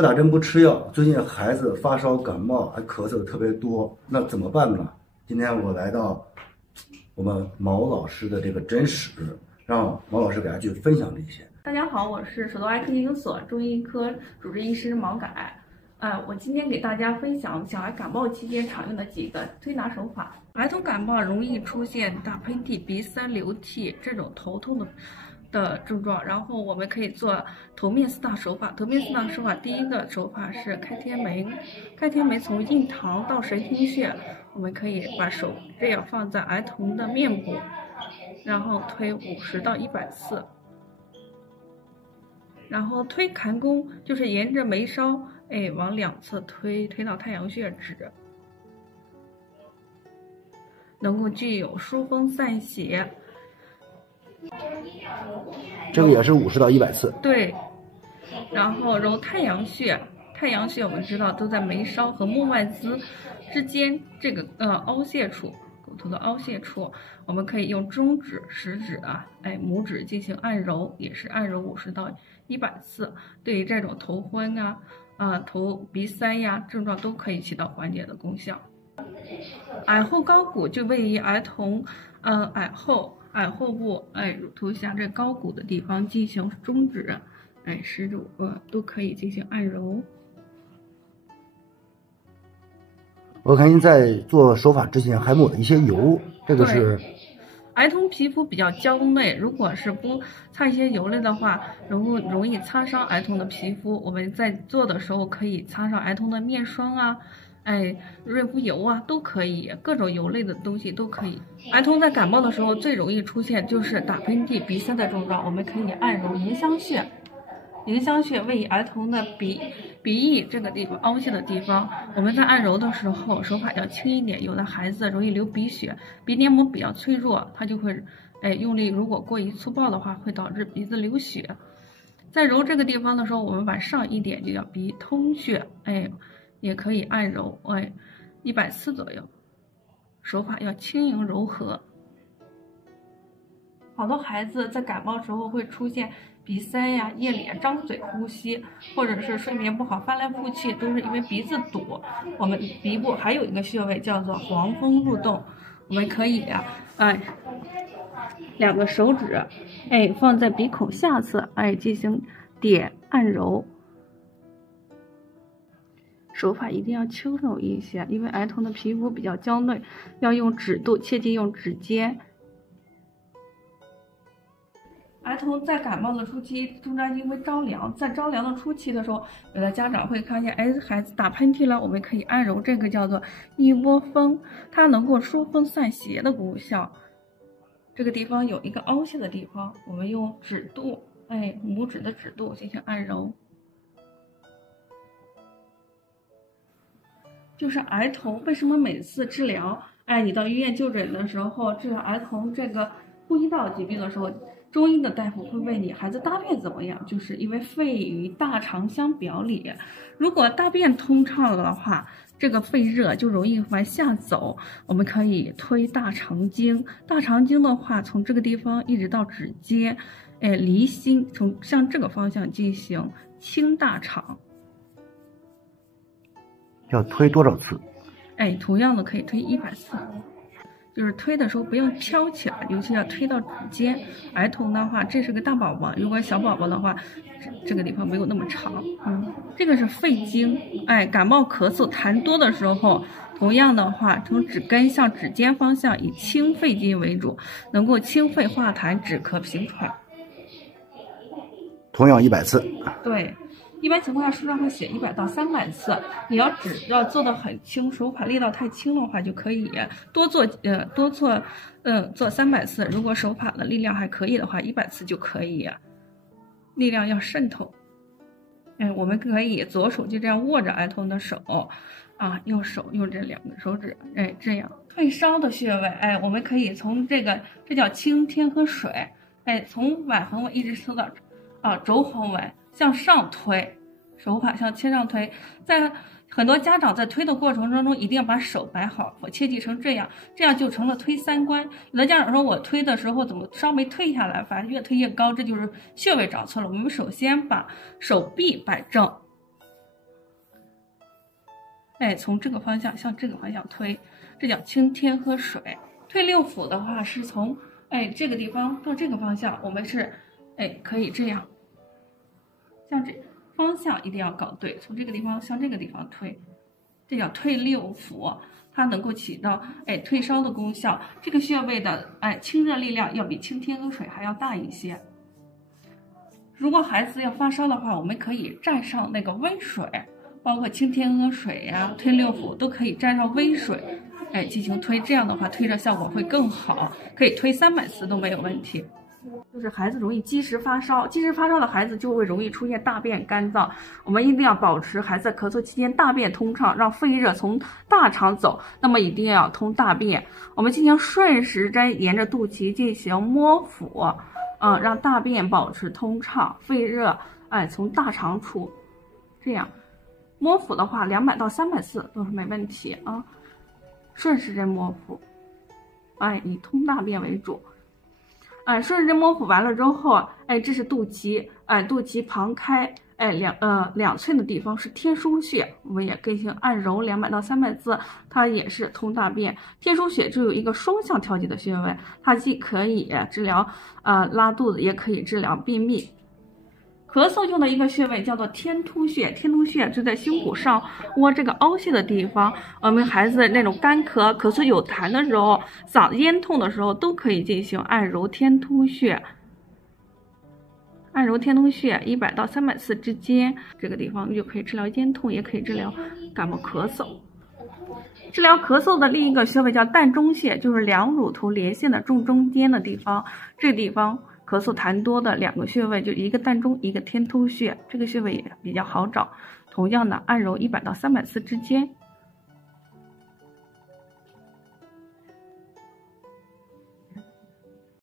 不打针不吃药，最近孩子发烧感冒还咳嗽的特别多，那怎么办呢？今天我来到我们毛老师的这个诊室，让毛老师给大家去分享这些。大家好，我是首都爱科研究所中医科主治医师毛改。我今天给大家分享小孩感冒期间常用的几个推拿手法。儿童感冒容易出现打喷嚏、鼻塞、流涕这种头痛的症状，然后我们可以做头面四大手法。头面四大手法，第一个手法是开天门。开天门从印堂到神经穴，我们可以把手这样放在儿童的面部，然后推50到100次。然后推坎宫，就是沿着眉梢，往两侧推到太阳穴止，能够具有疏风散邪。这个也是50到100次。对，然后揉太阳穴，太阳穴我们知道都在眉梢和目外眦之间这个凹陷处，骨头的凹陷处，我们可以用中指、食指拇指进行按揉，也是按揉50到100次。对于这种头昏头鼻塞呀症状都可以起到缓解的功效。耳后高骨就位于儿童耳后部乳头下这高骨的地方进行中指食指都可以进行按揉。我看您在做手法之前还抹了一些油，这个是儿童皮肤比较娇嫩，如果是不擦一些油类的话，容易擦伤儿童的皮肤。我们在做的时候可以擦上儿童的面霜润肤油都可以，各种油类的东西都可以。儿童在感冒的时候最容易出现就是打喷嚏、鼻塞的症状，我们可以按揉迎香穴。迎香穴位于儿童的鼻翼这个地方凹陷的地方，我们在按揉的时候手法要轻一点，有的孩子容易流鼻血，鼻黏膜比较脆弱，他就会用力，如果过于粗暴的话会导致鼻子流血。在揉这个地方的时候，我们往上一点就叫鼻通穴，也可以按揉100次左右，手法要轻盈柔和。好多孩子在感冒时候会出现鼻塞呀、夜里张嘴呼吸，或者是睡眠不好、翻来覆去，都是因为鼻子堵。我们鼻部还有一个穴位叫做黄风入洞，我们可以两个手指放在鼻孔下侧进行点按揉。手法一定要轻柔一些，因为儿童的皮肤比较娇嫩，要用指肚，切忌用指尖。儿童在感冒的初期，中间因为着凉，在着凉的初期的时候，有的家长会看见，孩子打喷嚏了，我们可以按揉这个叫做一窝蜂，它能够疏风散邪的功效。这个地方有一个凹陷的地方，我们用指肚，拇指的指肚进行按揉。就是儿童为什么每次治疗，你到医院就诊的时候，治疗儿童这个呼吸道疾病的时候，中医的大夫会问你孩子大便怎么样，就是因为肺与大肠相表里，如果大便通畅了的话，这个肺热就容易往下走，我们可以推大肠经。大肠经的话，从这个地方一直到指尖，离心，从向这个方向进行清大肠。要推多少次？同样的可以推100次。就是推的时候不要飘起来，尤其要推到指尖。儿童的话，这是个大宝宝，如果小宝宝的话，这个地方没有那么长。这个是肺经，感冒咳嗽痰多的时候，同样的话，从指根向指尖方向以清肺经为主，能够清肺化痰、止咳平喘。同样100次。对。一般情况下书上会写100到300次，你要做的很轻，手法力道太轻的话就可以多做300次，如果手法的力量还可以的话，100次就可以，力量要渗透。我们可以左手就这样握着儿童的手右手用这2个手指这样。退烧的穴位我们可以从这叫清天河水从腕横纹一直收到肘横纹向上推，手法向向上推。在很多家长在推的过程当中，一定要把手摆好，切记成这样就成了推3关。有的家长说我推的时候怎么稍微退下来，反正越推越高，这就是穴位找错了。我们首先把手臂摆正，从这个方向向这个方向推，这叫清天河水。推六腑的话是从这个地方到这个方向，我们是可以这样，像这方向一定要搞对，从这个地方向这个地方推，这叫推六腑，它能够起到退烧的功效。这个穴位的清热力量要比清天河水还要大一些。如果孩子要发烧的话，我们可以蘸上那个温水，包括清天河水呀、推六腑都可以蘸上温水，进行推，这样的话推热效果会更好，可以推300次都没有问题。就是孩子容易积食发烧，积食发烧的孩子就会容易出现大便干燥，我们一定要保持孩子咳嗽期间大便通畅，让肺热从大肠走，那么一定要通大便。我们进行顺时针沿着肚脐进行摸腹，让大便保持通畅，肺热从大肠出，这样摸腹的话200到300次都是没问题啊。顺时针摸腹，以通大便为主。顺时针摸腹完了之后，这是肚脐，肚脐旁开，2寸的地方是天枢穴，我们也进行按揉200到300次，它也是通大便。天枢穴就有一个双向调节的穴位，它既可以治疗拉肚子，也可以治疗便秘。咳嗽用的一个穴位叫做天突穴，天突穴就在胸骨上窝这个凹陷的地方。我们孩子那种干咳、咳嗽有痰的时候、嗓子咽痛的时候，都可以进行按揉天突穴。按揉天突穴100到300次之间，这个地方就可以治疗咽痛，也可以治疗感冒咳嗽。治疗咳嗽的另一个穴位叫膻中穴，就是两乳头连线的正中间的地方，这个地方咳嗽痰多的2个穴位，就一个膻中，一个天突穴，这个穴位也比较好找。同样的，按揉100到300次之间。